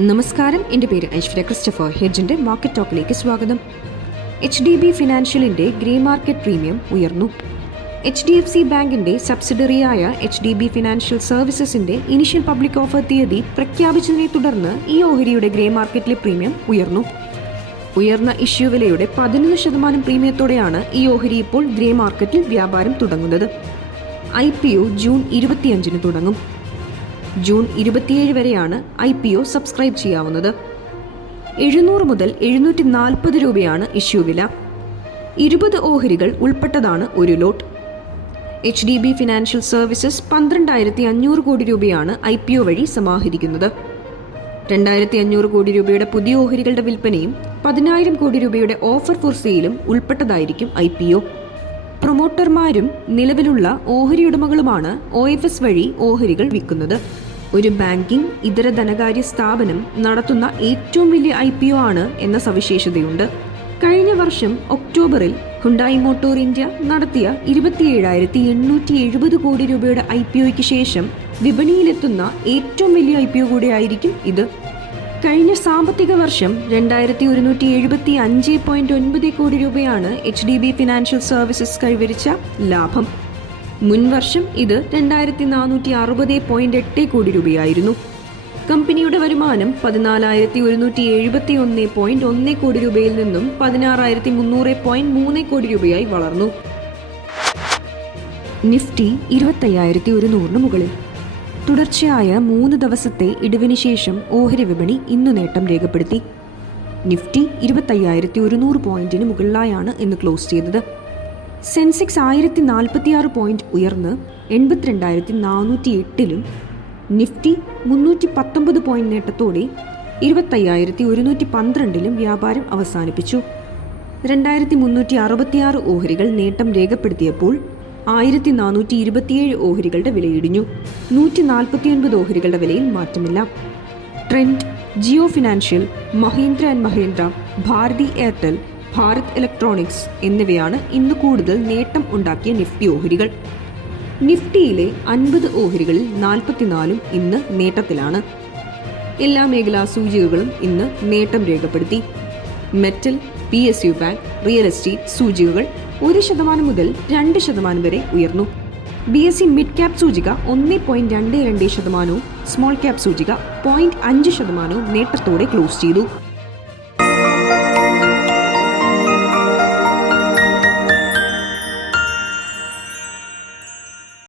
നമസ്കാരം. എന്റെ പേര് ഐശ്വര്യ ക്രിസ്റ്റഫർ. ഹെഡ്ജിന്റെ മാർക്കറ്റ് ടോക്കിലേക്ക് സ്വാഗതം. എച്ച് ഡി ബി ഫിനാൻഷ്യലിന്റെ ഗ്രേ മാർക്കറ്റ് പ്രീമിയം ഉയർന്നു. എച്ച് ഡി എഫ് സി ബാങ്കിന്റെ സബ്സിഡറിയായ എച്ച് ഡി ബി ഫിനാൻഷ്യൽ സർവീസസിന്റെ ഇനിഷ്യൽ പബ്ലിക് ഓഫർ തീയതി പ്രഖ്യാപിച്ചതിനെ തുടർന്ന് ഈ ഓഹരിയുടെ ഗ്രേ മാർക്കറ്റിലെ പ്രീമിയം ഉയർന്നു. ഉയർന്ന ഇഷ്യൂ വിലയുടെ പതിനൊന്ന് ശതമാനം പ്രീമിയത്തോടെയാണ് ഈ ഓഹരി ഇപ്പോൾ ഗ്രേ മാർക്കറ്റിൽ വ്യാപാരം തുടങ്ങുന്നത്. ഐ പി ഒ ജൂൺ ഇരുപത്തിയഞ്ചിന് തുടങ്ങും. ജൂൺ ഇരുപത്തിയേഴ് വരെയാണ് ഐ പി ഒ സബ്സ്ക്രൈബ് ചെയ്യാവുന്നത്. എഴുന്നൂറ് മുതൽ എഴുന്നൂറ്റി നാൽപ്പത് രൂപയാണ് ഇഷ്യൂ വില. ഇരുപത് ഓഹരികൾ ഉൾപ്പെട്ടതാണ് ഒരു lot. H D B Financial Services പന്ത്രണ്ടായിരത്തി അഞ്ഞൂറ് കോടി രൂപയാണ് ഐ പി ഒ വഴി സമാഹരിക്കുന്നത്. രണ്ടായിരത്തി അഞ്ഞൂറ് കോടി രൂപയുടെ പുതിയ ഓഹരികളുടെ വിൽപ്പനയും പതിനായിരം കോടി രൂപയുടെ ഓഫർ ഫോർ സെയിലും ഉൾപ്പെട്ടതായിരിക്കും ഐ പി ഒ. പ്രൊമോട്ടർമാരും നിലവിലുള്ള ഓഹരി ഉടമകളുമാണ് ഒ എഫ് എസ് വഴി ഓഹരികൾ വിൽക്കുന്നത്. ഒരു ബാങ്കിംഗ് ഇതര ധനകാര്യ സ്ഥാപനം നടത്തുന്ന ഏറ്റവും വലിയ ഐ പി ഒ ആണ് എന്ന സവിശേഷതയുണ്ട്. കഴിഞ്ഞ വർഷം ഒക്ടോബറിൽ ഹുണ്ടായി മോട്ടോർ ഇന്ത്യ നടത്തിയ ഇരുപത്തിയേഴായിരത്തി എണ്ണൂറ്റി എഴുപത് കോടി രൂപയുടെ ഐ പി ഒയ്ക്ക് ശേഷം വിപണിയിലെത്തുന്ന ഏറ്റവും വലിയ ഐ പി ഒ കൂടിയായിരിക്കും ഇത്. കഴിഞ്ഞ സാമ്പത്തിക വർഷം രണ്ടായിരത്തി ഒരുന്നൂറ്റി എഴുപത്തി അഞ്ച് പോയിന്റ് ഒൻപത് കോടി രൂപയാണ് H D B Financial Services കൈവരിച്ച ലാഭം. മുൻ വർഷം ഇത് രണ്ടായിരത്തി നാനൂറ്റി അറുപത് പോയിന്റ് എട്ട് കോടി രൂപയായിരുന്നു. കമ്പനിയുടെ വരുമാനം പതിനാലായിരത്തി ഒരുന്നൂറ്റി എഴുപത്തി ഒന്ന് പോയിന്റ് ഒന്ന് കോടി രൂപയിൽ നിന്നും പതിനാറായിരത്തി മുന്നൂറ് പോയിന്റ് മൂന്ന് കോടി രൂപയായി വളർന്നു. നിഫ്റ്റി ഇരുപത്തയ്യായിരത്തി ഒരുന്നൂറിന് മുകളിൽ. തുടർച്ചയായ മൂന്ന് ദിവസത്തെ ഇടിവിന് ശേഷം ഓഹരി വിപണി ഇന്ന് നേട്ടം രേഖപ്പെടുത്തി. നിഫ്റ്റി ഇരുപത്തയ്യായിരത്തി ഒരുന്നൂറ് പോയിന്റിന് മുകളിലായാണ് ഇന്ന് ക്ലോസ് ചെയ്തത്. സെൻസെക്സ് ആയിരത്തി നാൽപ്പത്തിയാറ് പോയിന്റ് ഉയർന്ന് എൺപത്തിരണ്ടായിരത്തി നാനൂറ്റി എട്ടിലും നിഫ്റ്റി മുന്നൂറ്റി പത്തൊമ്പത് പോയിന്റ് നേട്ടത്തോടെ ഇരുപത്തയ്യായിരത്തി ഒരുന്നൂറ്റി പന്ത്രണ്ടിലും വ്യാപാരം അവസാനിപ്പിച്ചു. രണ്ടായിരത്തി മുന്നൂറ്റി അറുപത്തിയാറ് ഓഹരികൾ നേട്ടം രേഖപ്പെടുത്തിയപ്പോൾ ആയിരത്തി നാനൂറ്റി ഇരുപത്തിയേഴ് ഓഹരികളുടെ വിലയിടിഞ്ഞു നൂറ്റി നാൽപ്പത്തിയൊൻപത് ഓഹരികളുടെ വിലയിൽ മാറ്റമില്ല. Trend Jio Financial Mahindra and Mahindra Bharti Airtel Bharat Electronics എന്നിവയാണ് ഇന്ന് കൂടുതൽ നേട്ടം ഉണ്ടാക്കിയ നിഫ്റ്റി ഓഹരികൾ. നിഫ്റ്റിയിലെ അൻപത് ഓഹരികളിൽ നാൽപ്പത്തിനാലും ഇന്ന് നേട്ടത്തിലാണ്. എല്ലാ മേഖലാ സൂചികകളും ഇന്ന് നേട്ടം രേഖപ്പെടുത്തി. Metal P S U bank real estate സൂചികകൾ ഒരു ശതമാനം മുതൽ രണ്ട് ശതമാനം വരെ ഉയർന്നു. B S C mid cap സൂചിക ഒന്ന് പോയിന്റ് രണ്ട് രണ്ട് ശതമാനവും സ്മോൾ ക്യാപ് സൂചിക പോയിന്റ് അഞ്ച് ശതമാനവും നേട്ടത്തോടെ ക്ലോസ് ചെയ്തു.